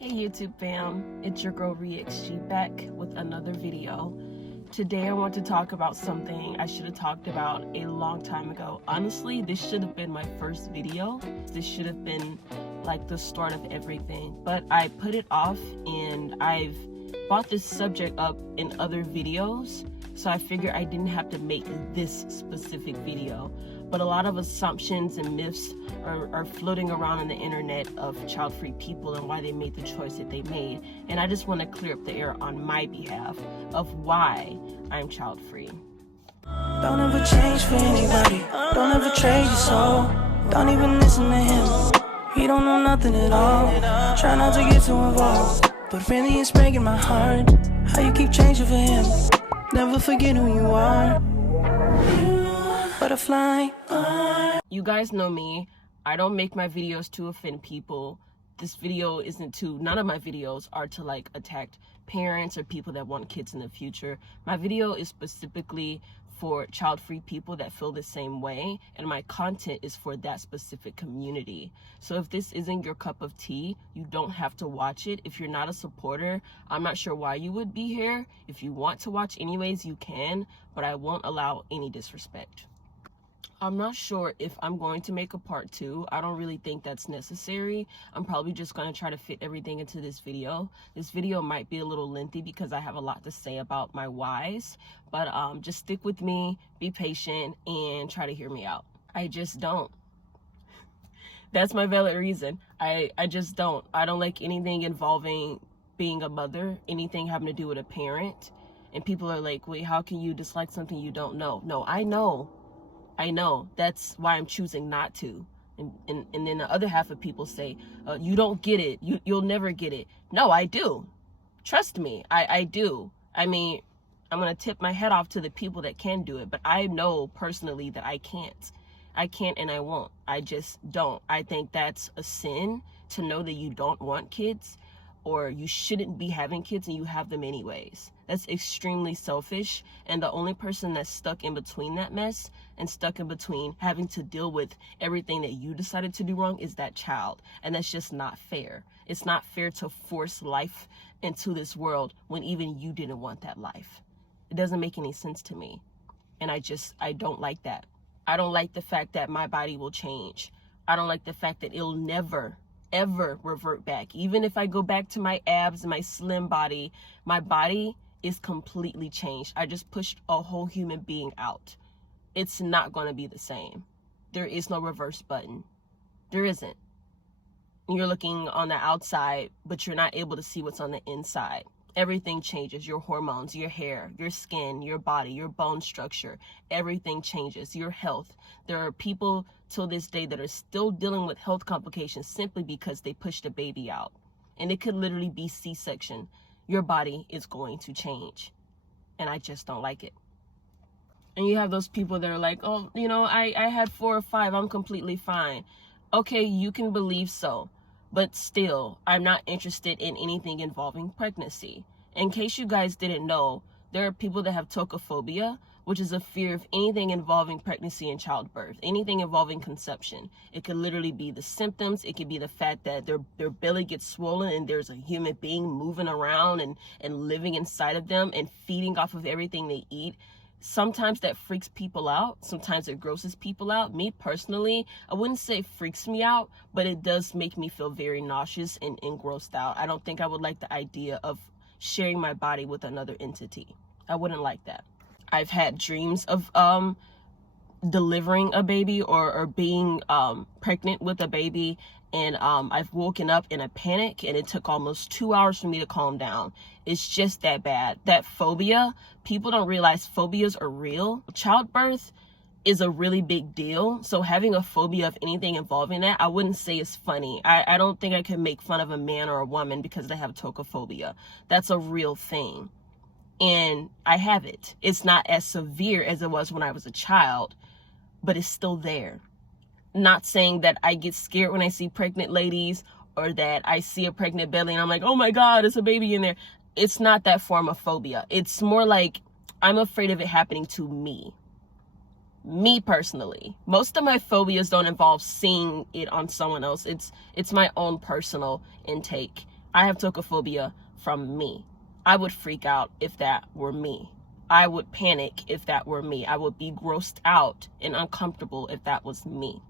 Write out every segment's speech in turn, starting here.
Hey YouTube fam, it's your girl ReXG back with another video. Today I want to talk about something I should have talked about a long time ago. Honestly, this should have been my first video. This should have been like the start of everything, but I put it off and I've brought this subject up in other videos, so I figured I didn't have to make this specific video. But a lot of assumptions and myths are floating around on the internet of child-free people and why they made the choice that they made. And I just want to clear up the air on my behalf of why I'm child-free. Don't ever change for anybody. Don't ever trade your soul. Don't even listen to him. He don't know nothing at all. Try not to get too involved, but really it's breaking my heart how you keep changing for him. Never forget who you are. Butterfly. You guys know me. I don't make my videos to offend people. This video isn't to, none of my videos are to like attack parents or people that want kids in the future. My video is specifically for child-free people that feel the same way, and my content is for that specific community. So if this isn't your cup of tea, you don't have to watch it. If you're not a supporter, I'm not sure why you would be here. If you want to watch anyways, you can, but I won't allow any disrespect. I'm not sure if I'm going to make a part 2. I don't really think that's necessary. I'm probably just going to try to fit everything into this video. This video might be a little lengthy because I have a lot to say about my whys, but just stick with me, be patient, and try to hear me out. I just don't. That's my valid reason. I just don't. I don't like anything involving being a mother, anything having to do with a parent. And people are like, wait, how can you dislike something you don't know? No, I know. That's why I'm choosing not to. And then the other half of people say, you don't get it, you'll never get it. No, I do. Trust me, I do. I mean, I'm gonna tip my head off to the people that can do it, but I know personally that I can't and I won't. I just don't. I think that's a sin to know that you don't want kids, or you shouldn't be having kids and you have them anyways. That's extremely selfish, and the only person that's stuck in between that mess and stuck in between having to deal with everything that you decided to do wrong is that child. And that's just not fair. It's not fair to force life into this world when even you didn't want that life. It doesn't make any sense to me, and I don't like that. I don't like the fact that my body will change. I don't like the fact that it'll never ever revert back. Even if I go back to my abs and my slim body, my body is completely changed. I just pushed a whole human being out. It's not going to be the same. There is no reverse button. There isn't. You're looking on the outside, but you're not able to see what's on the inside. Everything changes. Your hormones, your hair, your skin, your body, your bone structure, everything changes. Your health. There are people till this day that are still dealing with health complications simply because they pushed a baby out. And it could literally be C-section. Your body is going to change. And I just don't like it. And you have those people that are like, oh, you know, I had 4 or 5. I'm completely fine. Okay, you can believe so. But still, I'm not interested in anything involving pregnancy. In case you guys didn't know, there are people that have tocophobia, which is a fear of anything involving pregnancy and childbirth, anything involving conception. It could literally be the symptoms. It could be the fact that their belly gets swollen and there's a human being moving around and living inside of them and feeding off of everything they eat. Sometimes that freaks people out. Sometimes it grosses people out. Me personally, I wouldn't say it freaks me out, but it does make me feel very nauseous and grossed out. I don't think I would like the idea of sharing my body with another entity. I wouldn't like that. I've had dreams of delivering a baby or being pregnant with a baby, and I've woken up in a panic, and it took almost 2 hours for me to calm down. It's just that bad. That phobia, people don't realize phobias are real. Childbirth is a really big deal, so having a phobia of anything involving that, I wouldn't say is funny. I don't think I can make fun of a man or a woman because they have tocophobia. That's a real thing, and I have it. It's not as severe as it was when I was a child, but it's still there. Not saying that I get scared when I see pregnant ladies or that I see a pregnant belly and I'm like, oh my God, it's a baby in there. It's not that form of phobia. It's more like I'm afraid of it happening to me. Me personally. Most of my phobias don't involve seeing it on someone else. It's my own personal intake. I have tocophobia from me. I would freak out if that were me. I would panic if that were me. I would be grossed out and uncomfortable if that was me.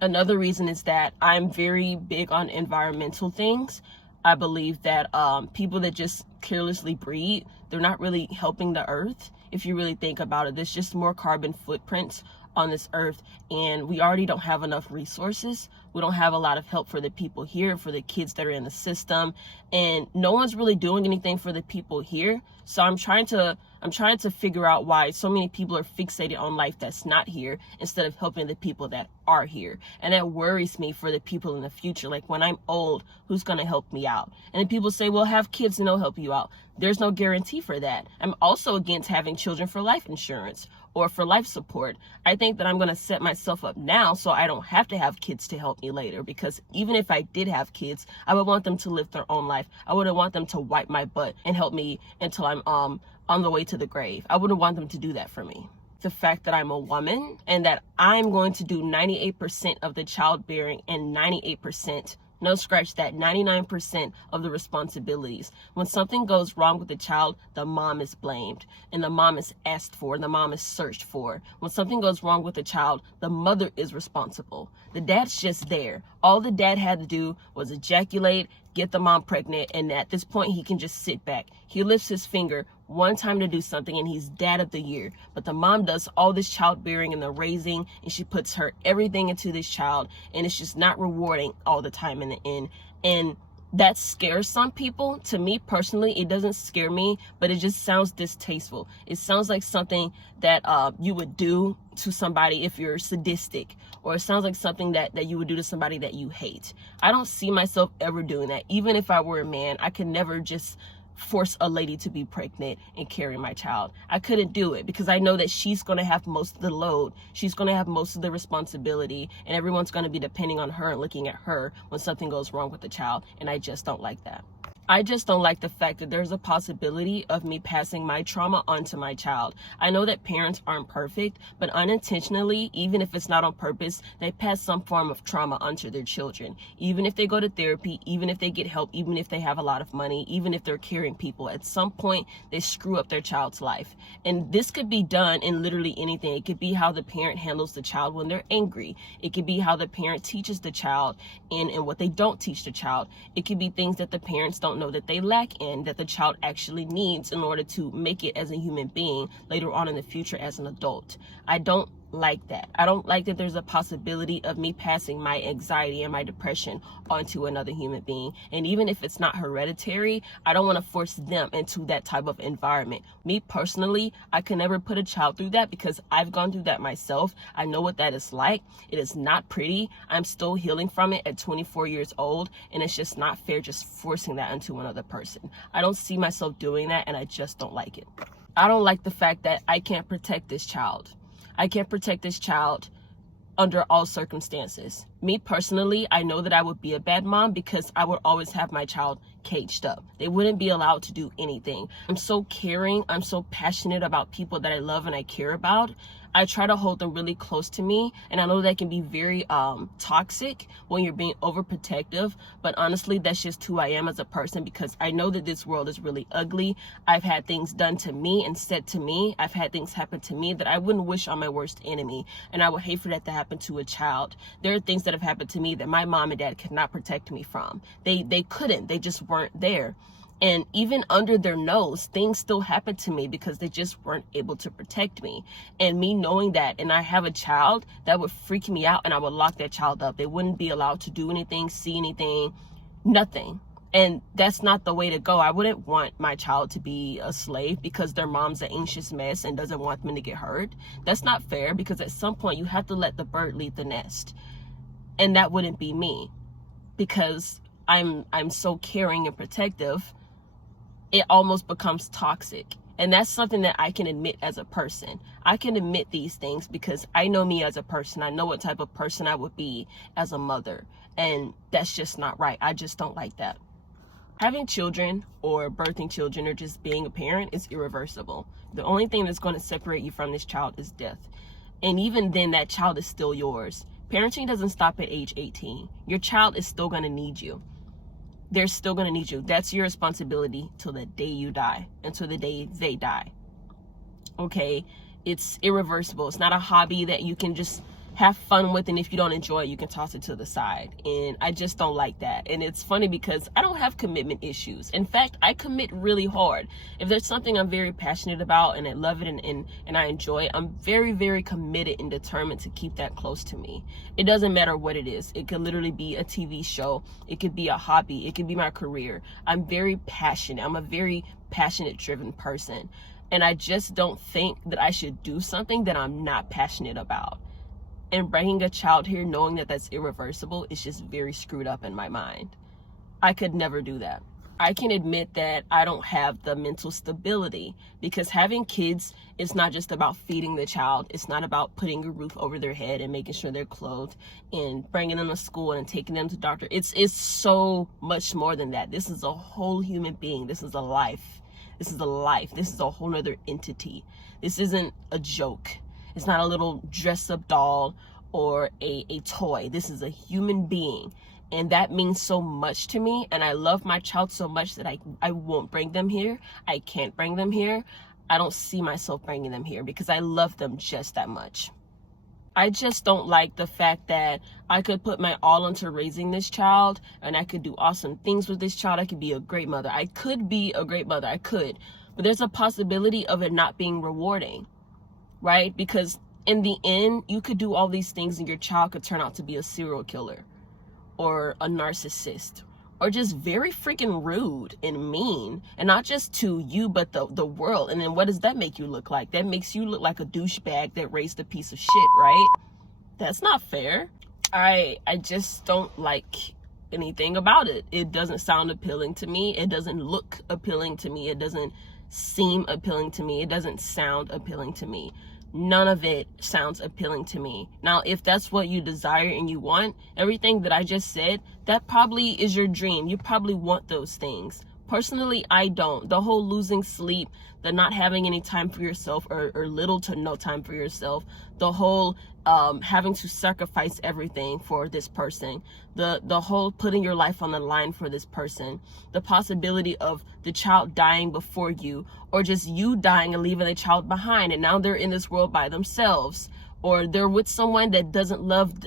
Another reason is that I'm very big on environmental things. I believe that people that just carelessly breed, they're not really helping the earth. If you really think about it, there's just more carbon footprints on this earth, and we already don't have enough resources. We don't have a lot of help for the people here, for the kids that are in the system, and no one's really doing anything for the people here. So I'm trying to figure out why so many people are fixated on life that's not here instead of helping the people that are here. And that worries me for the people in the future. Like, when I'm old, who's going to help me out? And then people say, well, have kids and they'll help you out. There's no guarantee for that. I'm also against having children for life insurance or for life support. I think that I'm going to set myself up now so I don't have to have kids to help me later, because even if I did have kids, I would want them to live their own life. I wouldn't want them to wipe my butt and help me until I'm on the way to the grave. I wouldn't want them to do that for me. The fact that I'm a woman and that I'm going to do 98% of the childbearing and 98%, no, scratch that, 99% of the responsibilities. When something goes wrong with the child, the mom is blamed, and the mom is asked for, and the mom is searched for. When something goes wrong with the child, the mother is responsible. The dad's just there. All the dad had to do was ejaculate, get the mom pregnant, and at this point, he can just sit back. He lifts his finger one time to do something, and he's dad of the year. But the mom does all this childbearing and the raising, and she puts her everything into this child, and it's just not rewarding all the time in the end. And that scares some people. To me personally, it doesn't scare me, but it just sounds distasteful. It sounds like something that you would do to somebody if you're sadistic, or it sounds like something that you would do to somebody that you hate. I don't see myself ever doing that. Even if I were a man, I could never just force a lady to be pregnant and carry my child. I couldn't do it, because I know that she's going to have most of the load. She's going to have most of the responsibility, and everyone's going to be depending on her and looking at her when something goes wrong with the child. And I just don't like that. I just don't like the fact that there's a possibility of me passing my trauma onto my child. I know that parents aren't perfect, but unintentionally, even if it's not on purpose, they pass some form of trauma onto their children. Even if they go to therapy, even if they get help, even if they have a lot of money, even if they're caring people, at some point they screw up their child's life. And this could be done in literally anything. It could be how the parent handles the child when they're angry. It could be how the parent teaches the child and what they don't teach the child. It could be things that the parents don't know that they lack in, that the child actually needs in order to make it as a human being later on in the future as an adult. I don't like that. I don't like that there's a possibility of me passing my anxiety and my depression onto another human being. And even if it's not hereditary, I don't want to force them into that type of environment. Me personally, I can never put a child through that, because I've gone through that myself. I know what that is like. It is not pretty. I'm still healing from it at 24 years old, and it's just not fair just forcing that onto another person. I don't see myself doing that, and I just don't like it. I don't like the fact that I can't protect this child. I can't protect this child under all circumstances. Me personally, I know that I would be a bad mom, because I would always have my child caged up. They wouldn't be allowed to do anything. I'm so caring. I'm so passionate about people that I love and I care about. I try to hold them really close to me, and I know that can be very toxic when you're being overprotective, but honestly, that's just who I am as a person, because I know that this world is really ugly. I've had things done to me and said to me. I've had things happen to me that I wouldn't wish on my worst enemy, and I would hate for that to happen to a child. There are things that have happened to me that my mom and dad could not protect me from. They couldn't. They just weren't there. And even under their nose, things still happen to me because they just weren't able to protect me. And me knowing that, and I have a child, that would freak me out, and I would lock that child up. They wouldn't be allowed to do anything, see anything, nothing. And that's not the way to go. I wouldn't want my child to be a slave because their mom's an anxious mess and doesn't want them to get hurt. That's not fair, because at some point you have to let the bird leave the nest. And that wouldn't be me, because I'm so caring and protective. It almost becomes toxic. And that's something that I can admit as a person. I can admit these things because I know me as a person. I know what type of person I would be as a mother. And that's just not right. I just don't like that. Having children or birthing children or just being a parent is irreversible. The only thing that's going to separate you from this child is death. And even then, that child is still yours. Parenting doesn't stop at age 18. Your child is still going to need you. they're still going to need you. That's your responsibility till the day you die, until the day they die. Okay? It's irreversible. It's not a hobby that you can just have fun with, and if you don't enjoy it, you can toss it to the side. And I just don't like that. And it's funny because I don't have commitment issues. In fact, I commit really hard. If there's something I'm very passionate about and I love it and I enjoy it, I'm very, very committed and determined to keep that close to me. It doesn't matter what it is. It could literally be a TV show. It could be a hobby. It could be my career. I'm very passionate. I'm a very passionate, driven person. And I just don't think that I should do something that I'm not passionate about. And bringing a child here knowing that that's irreversible is just very screwed up in my mind. I could never do that. I can admit that I don't have the mental stability, because having kids is not just about feeding the child. It's not about putting a roof over their head and making sure they're clothed and bringing them to school and taking them to doctor. It's so much more than that. This is a whole human being. This is a life. This is a life. This is a whole nother entity. This isn't a joke. It's not a little dress-up doll or a toy. This is a human being. And that means so much to me. And I love my child so much that I won't bring them here. I can't bring them here. I don't see myself bringing them here because I love them just that much. I just don't like the fact that I could put my all into raising this child and I could do awesome things with this child. I could be a great mother. I could be a great mother. I could. But there's a possibility of it not being rewarding. Right? Because in the end, you could do all these things and your child could turn out to be a serial killer or a narcissist or just very freaking rude and mean. And not just to you, but the world. And then what does that make you look like? That makes you look like a douchebag that raised a piece of shit, right? That's not fair. I just don't like anything about it. It doesn't sound appealing to me. It doesn't look appealing to me. It doesn't seem appealing to me. It doesn't sound appealing to me. None of it sounds appealing to me. Now, if that's what you desire and you want, everything that I just said, that probably is your dream. You probably want those things. Personally, I don't. The whole losing sleep, the not having any time for yourself or little to no time for yourself, the whole having to sacrifice everything for this person, the whole putting your life on the line for this person, the possibility of the child dying before you, or just you dying and leaving the child behind and now they're in this world by themselves, or they're with someone that doesn't love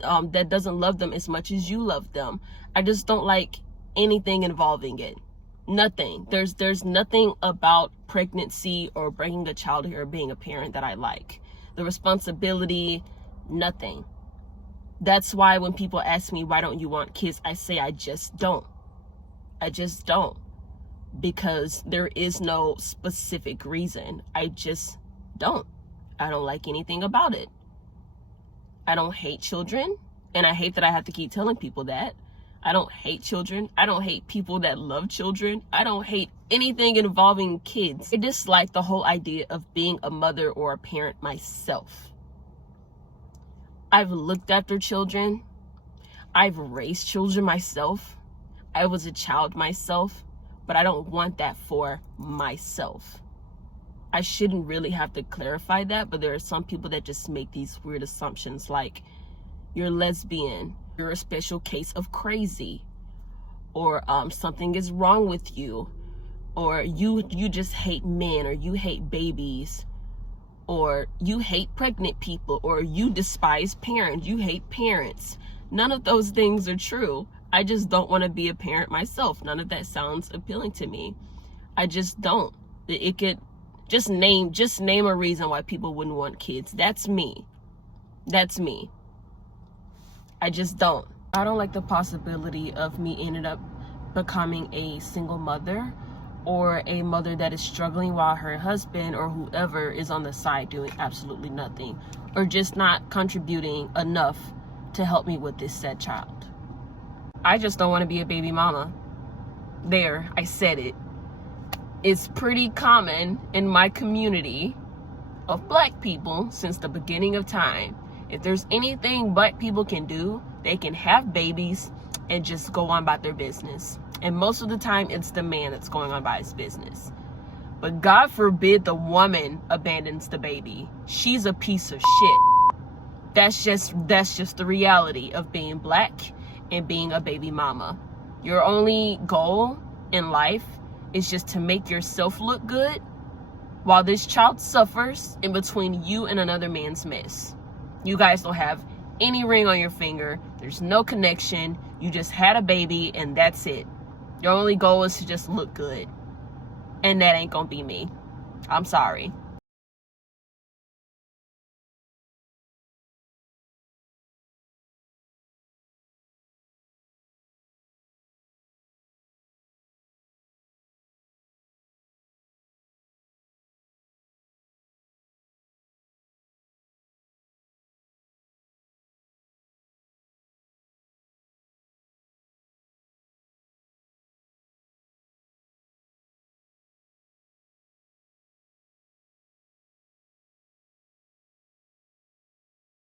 them as much as you love them. I just don't like anything involving it. Nothing. There's nothing about pregnancy or bringing a child here or being a parent that I like. The responsibility, nothing. That's why when people ask me, why don't you want kids? I say, I just don't. I just don't. Because there is no specific reason. I just don't. I don't like anything about it. I don't hate children. And I hate that I have to keep telling people that. I don't hate children. I don't hate people that love children. I don't hate anything involving kids. I dislike the whole idea of being a mother or a parent myself. I've looked after children. I've raised children myself. I was a child myself, but I don't want that for myself. I shouldn't really have to clarify that, but there are some people that just make these weird assumptions like, you're lesbian, you're a special case of crazy, or something is wrong with you, or you just hate men, or you hate babies, or you hate pregnant people, or you despise parents, you hate parents. None of those things are true. I just don't want to be a parent myself. None of that sounds appealing to me. I just don't. It could just name a reason why people wouldn't want kids. That's me. That's me. I just don't. I don't like the possibility of me ending up becoming a single mother, or a mother that is struggling while her husband or whoever is on the side doing absolutely nothing, or just not contributing enough to help me with this said child. I just don't want to be a baby mama. There, I said it. It's pretty common in my community of black people since the beginning of time. If there's anything black people can do, they can have babies and just go on about their business. And most of the time, it's the man that's going on by his business. But God forbid the woman abandons the baby. She's a piece of shit. That's just the reality of being black and being a baby mama. Your only goal in life is just to make yourself look good while this child suffers in between you and another man's mess. You guys don't have any ring on your finger. There's no connection. You just had a baby and that's it. Your only goal is to just look good. And that ain't gonna be me. I'm sorry.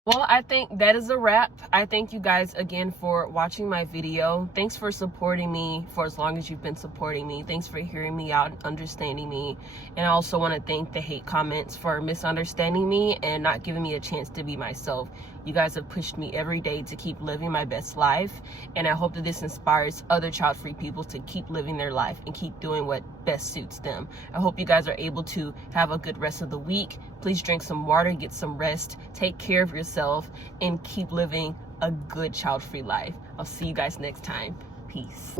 Well, I think that is a wrap. I thank you guys again for watching my video. Thanks for supporting me for as long as you've been supporting me. Thanks for hearing me out and understanding me. And I also want to thank the hate comments for misunderstanding me and not giving me a chance to be myself. You guys have pushed me every day to keep living my best life. And I hope that this inspires other child-free people to keep living their life and keep doing what best suits them. I hope you guys are able to have a good rest of the week. Please drink some water, get some rest, take care of yourself, and keep living a good child-free life. I'll see you guys next time. Peace.